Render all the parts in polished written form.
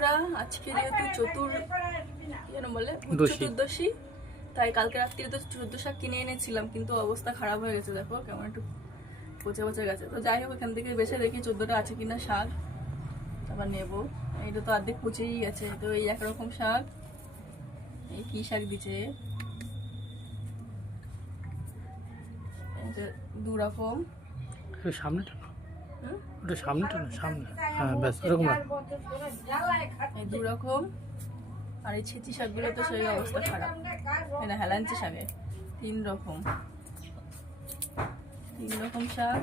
বন্ধুরা, আজকে যেহেতু চতুর্দশী, তাই কালকে রাত্রিরে তো চোদ্দ শাক কিনে এনেছিলাম, কিন্তু অবস্থা খারাপ হয়ে গেছে। দেখো কেমন একটু পচে পচে গেছে। তো যাই হোক, এখান থেকে বেছে দেখি 14টা আছে কিনা শাক, আবার নেবো। এইটা তো অর্ধেক পচেই গেছে। তো এই একরকম শাক, এই কি শাক দিচ্ছে, দু রকম। সামনেটা না, ওটা সামনেটা না, সামনে। হ্যাঁ ব্যাস এরকম। এই দু রকম। আর এই ছেঁচি শাকগুলো তো সেই অবস্থা খারাপ। এটা হেলাঞ্চি শাকে 3 রকম শাক।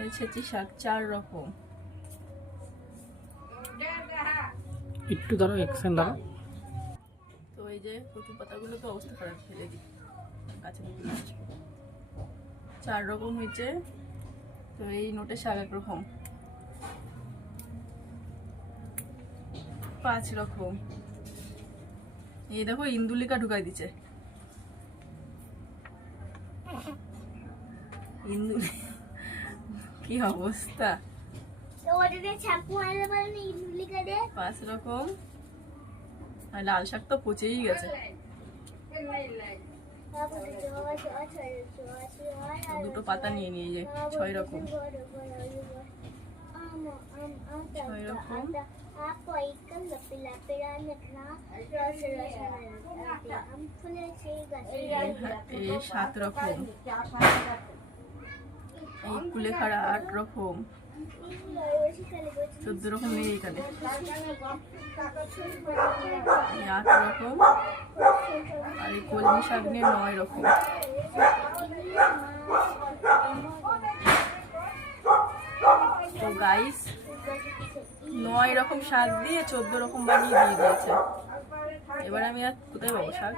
এই ছেঁচি শাক 4 রকম। একটু দাঁড়াও, এক সেকেন্ড দাঁড়াও। তো এই যে কচু পাতাগুলো তো অবস্থা খারাপ, ফেলে দিই গাছে। 4 রকম হয়েছে। তো এই নোটের শাক একরকম, 5 রকম। এই দেখো ইন্দুলিকা ঢুকাই দিচ্ছে। কি অবস্থা! 5 রকম। আর লাল শাক তো পচেই গেছে। দুটো পাতা নিয়ে নিয়ে যে 6 রকম। 6 রকম। এই 7 রকম। এই কুলেখাড়া 8 রকম। 14 রকম নেই এখানে। 8 রকম। আর এই কলমি শাক নিয়ে 9 রকম। তো গাইস, 9 রকম শাক দিয়ে 14 রকম বানিয়ে দিয়ে দিয়েছে। এবার আমি আর কোথায় পাবো শাক?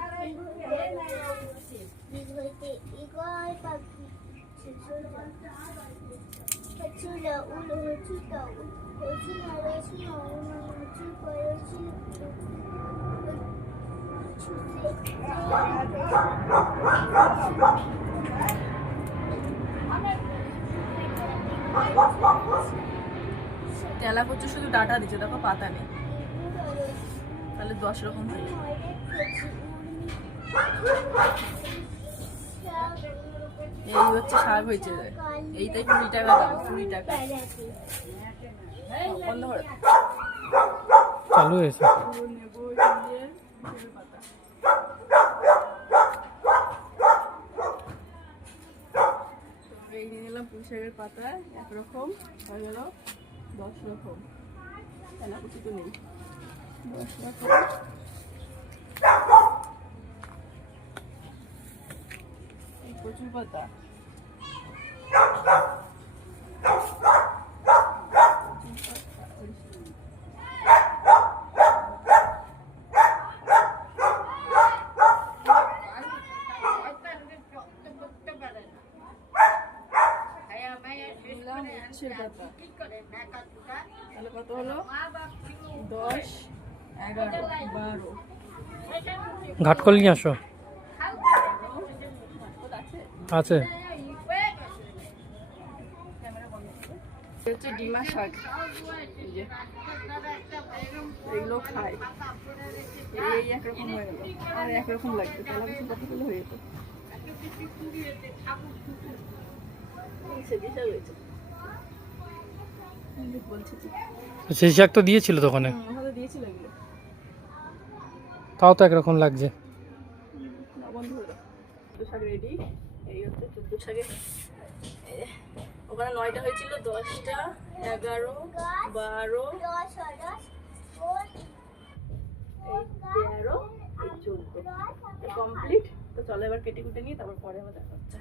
তেলা কচু শুধু ডাটা দিচ্ছে, দেখো পাতা নেই। তাহলে 10 রকম হয়ে যাবে। এই হচ্ছে শাক হয়েছে। এইটাই 20 টাকা দাম। 20 টাকা। বন্ধ করে চালু হয়েছে। এই নিয়ে নিলাম পুঁই শাকের পাতা, একরকম হয়ে গেল 10 রকম। তেলা কচু তো নেই। 10 রকম। কচুর পাতা, তাহলে কত হলো? 10, 11, 12। ঘাটকল নিয়ে আসো। আছে। হচ্ছে ডিমা শাক, এগুলো খায়। এই একরকম হয়ে গেল। আর একরকম লাগবে, তেলা বেশি কত গুলো হয়ে যেত। সেই শাক তো দিয়েছিল দোকানে, তাও তো একরকম লাগছে। শাক রেডি। এই হচ্ছে 14 শাকে। ওখানে 9টা হয়েছিল, 10টা, 11, 12, 13, 14 কমপ্লিট। তো চলো এবার কেটে কুটে নিই, তারপর পরে আবার দেখা হচ্ছে।